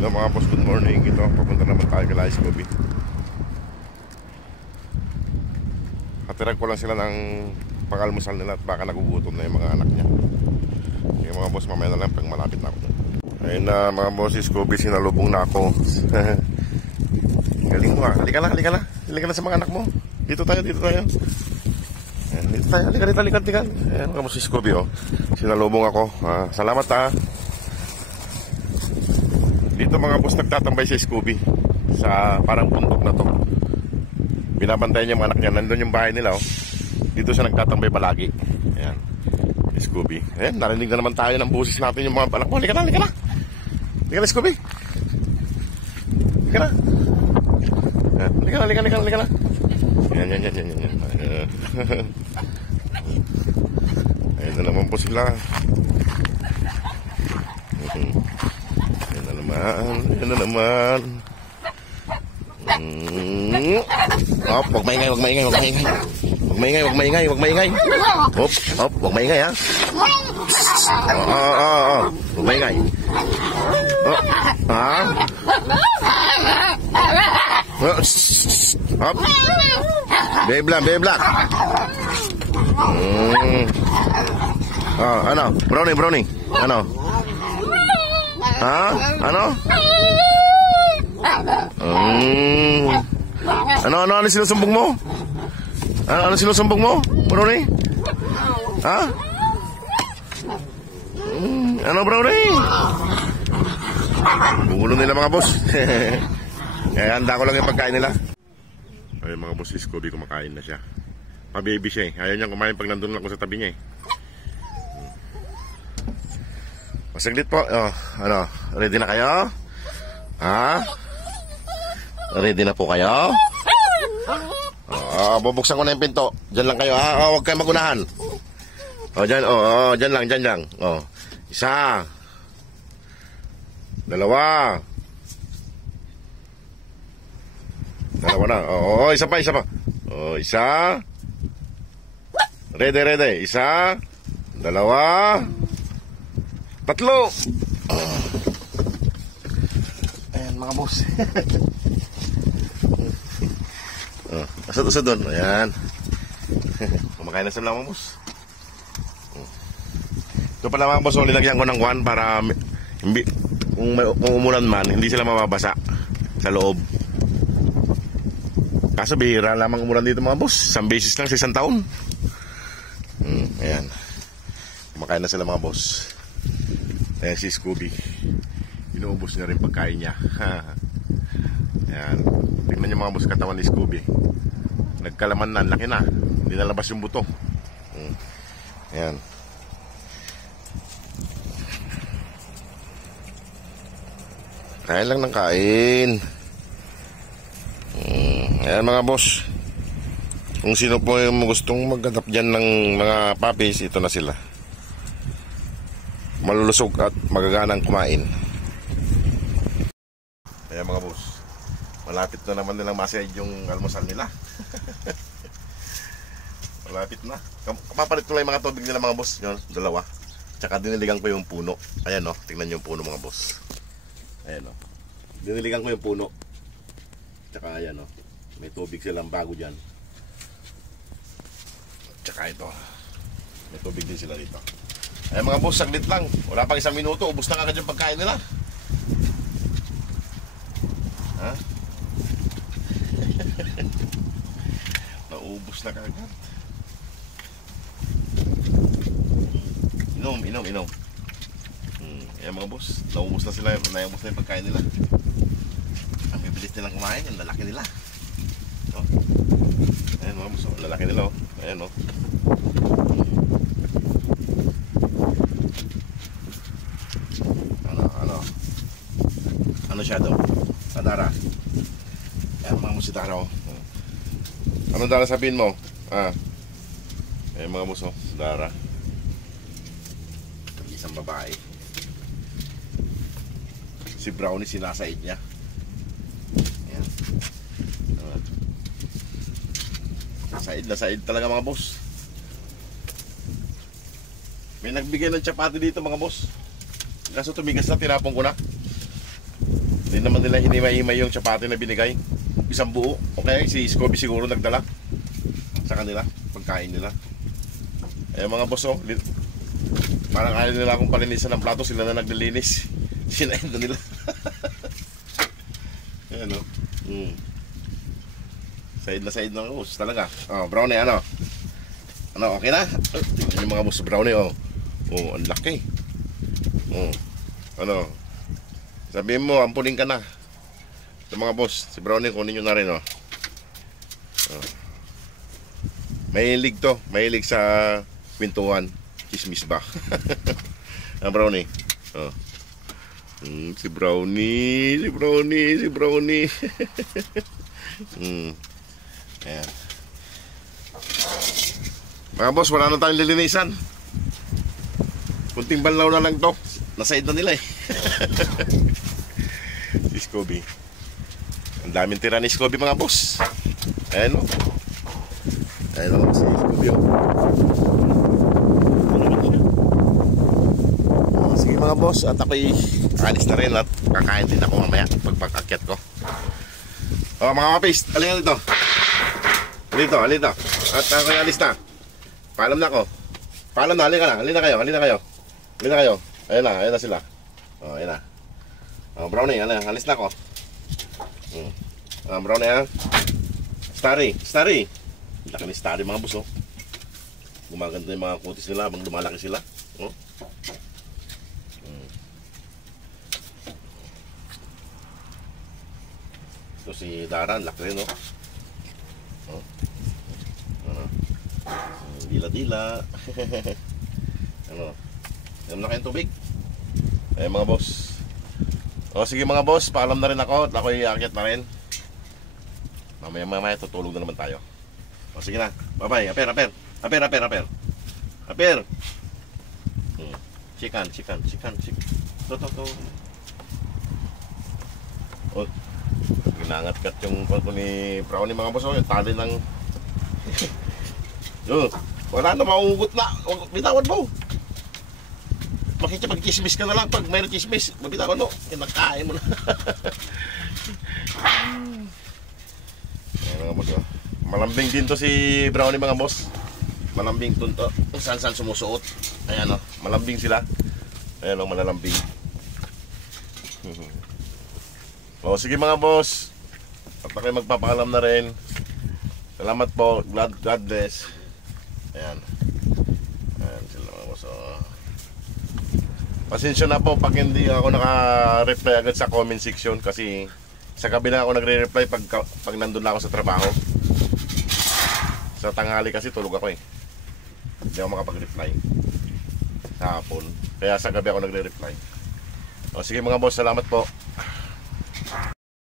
Hello mga boss, good morning. Ito, papunta naman tayo kay Ice Coffee. Hatiran ko lang sila ng pang-almusal nila at baka nagugutom na yung mga anak niya. Yung mga boss, mamaya na lang pag malapit na ako. Ayun na mga boss, Ice Coffee, sinalubong na ako. Galing mo ah, halika na sa mga anak mo. Dito tayo. Dito tayo, halika. Ayan mga boss, Ice Coffee oh. Sinalubong ako, salamat ah. Dito mga boss, nagtatambay si Scooby sa parang bundok na to. Binabantayan niya mga anak niya. Nandun yung bahay nila oh. Dito siya nagtatambay palagi. Ayan, Scooby. Ayan, narinig na naman tayo ng boses natin yung mga anak mo. Halika na Scooby. Halika na. Ayan. Ayan na naman po sila. Yan na naman. Hop, wag maingay. Hop, wag maingay ha. Wag maingay. Hop. Beblat. Ano? Brownie. Ano? Ano? Ano sinusumbong mo? Ano sinusumbong mo? Brownie? Ano Brownie? Bungulo nila mga boss. Kaya handa ko lang yung pagkain nila. Ay mga boss, Scooby kumakain na siya. Pa-baby siya eh. Ayaw niyang kumain pag nandun lang ako sa tabi niya eh. Masaglit po. Ano? Ready na kayo? Ready na po kayo? Bubuksan ko na yung pinto. Diyan lang kayo huwag kayo magunahan. Diyan lang. Isa. Dalawa na. Isa pa. Isa. Ready. Isa. Dalawa. Tatlo. Ayan mga boss. Asad doon. Ayan. Kumakain na sila mga boss. Ito pala mga boss, nilagyan ko ng kwan para kung umulan man, hindi sila mababasa sa loob. Kaso bihira lamang umulan dito mga boss. Isang beses lang sa isang taon. Ayan. Kumakain na sila mga boss. Ayan si Scooby. Inuubos niya rin pagkain niya. Ayan. Tingnan niyo mga boss katawan ni Scooby. Nagkalaman na, laki na. Hindi nalabas yung buto. Ayan. Kain lang ng kain. Ayan mga boss. Kung sino po yung gustong maghanap dyan ng mga puppies, ito na sila. Malulusog at magaganang kumain. Ayan mga boss, malapit na naman nilang masayad yung almusal nila. Malapit na. Kapapalit ko lang yung mga tubig nila mga boss. Yun, dalawa. Tsaka diniligan ko yung puno. Ayan o, tingnan yung puno mga boss. Ayan o, diniligan ko yung puno. Tsaka ayan o, may tubig silang bago dyan. Tsaka ito, may tubig din sila dito. Ay mga boss, saglit lang. Wala pang isang minuto, ubos na agad yung pagkain nila. Naubos na kagad. Inom. Ayan mga boss, naubos na sila. Naubos na yung pagkain nila. Ang bibilis nilang kumain, yung lalaki nila. Ayan mga boss, lalaki nila Ayan Ano siya daw? Dara. Ayan mga boss si Dara Ano Dara sabihin mo? Ayan mga boss Dara. Isang babae. Si Brownie sinasaid niya. Ayan. Nasaid talaga mga boss. May nagbigay ng chapati dito mga boss. Kaso tumigas na, tinapon ko na. Hindi naman nila hinimay-himay yung chapati na binigay. Isang buo. Okay, si Scooby siguro nagdala sa kanila, pagkain nila. Eh mga boss, oh, parang ayaw nila akong palinisan ng plato, sila na naglilinis. Sinain na nila. Ayan, oh. Side na side ng boss talaga. Oh, brownie, ano? Ano, okay na? Tingnan yung mga boss brownie, oh. Oh, ang laki. Oh. Ano? Sabihin mo, ampunin ka na. Sa mga boss, si brownie kunin nyo na rin, oh. Oh. Mahilig to, mahilig sa kwentuhan, chismis ba? Ang brownie. Oh. Si brownie, si brownie, si brownie. Ayan. Mga boss, wala na tayong lilinisan. Kunting banlaw na lang to. Nasaid na nila eh. Si Scooby. Ang daming tira ni Scooby mga boss. Ayan o. Ayan o, si Scooby o. Sige mga boss, at ako'y alis na rin at kakain din ako mamaya pagpag-akyat ko. O mga kapis, alin dito. Alin dito. At ako'y alis na. Paalam na ako. Paalam na, alin ka na. Alin na kayo. Ayan na sila. O, ayan na. O, brownie, alis na ako. Brownie ha. Starry. Laki ni Starry mga boss, oh. Gumaganda yung mga kutis nila habang lumalaki sila. Oh. Ito si Daran, laki rin, oh. Dila-dila. Ano? Alam na kayong tubig. Ayan mga boss. O sige mga boss, paalam na rin ako at ako'y aakyat na rin. Mamaya tutulog na naman tayo. O sige na, bye bye. Aper. Chikan. To. O, ginangat-kat yung kwento ni brownie mga boss. O, yung tali ng wala na, mauugot na. Bitawan mo. Makikipag-chismis ka na lang. Pag mayroon chismis, mabitawan mo. Kinakain mo na. Ayan mga boss, oh. Malambing din to si brownie mga boss. Malambing tunto. Saan sumusuot. Ayan, oh. Malambing sila. Ayan, oh, malalambing. O sige mga boss, at ako'y magpapaalam na rin. Salamat po. God bless. Ayan sila mga boss, oh. Pasensya na po pag hindi ako naka-reply agad sa comment section, kasi sa gabi na ako nagre-reply pag nandun na ako sa trabaho. Sa tanghali kasi tulog ako eh. Hindi ako makapag-reply sa hapon. Kaya sa gabi ako nagre-reply. O sige mga boss, salamat po.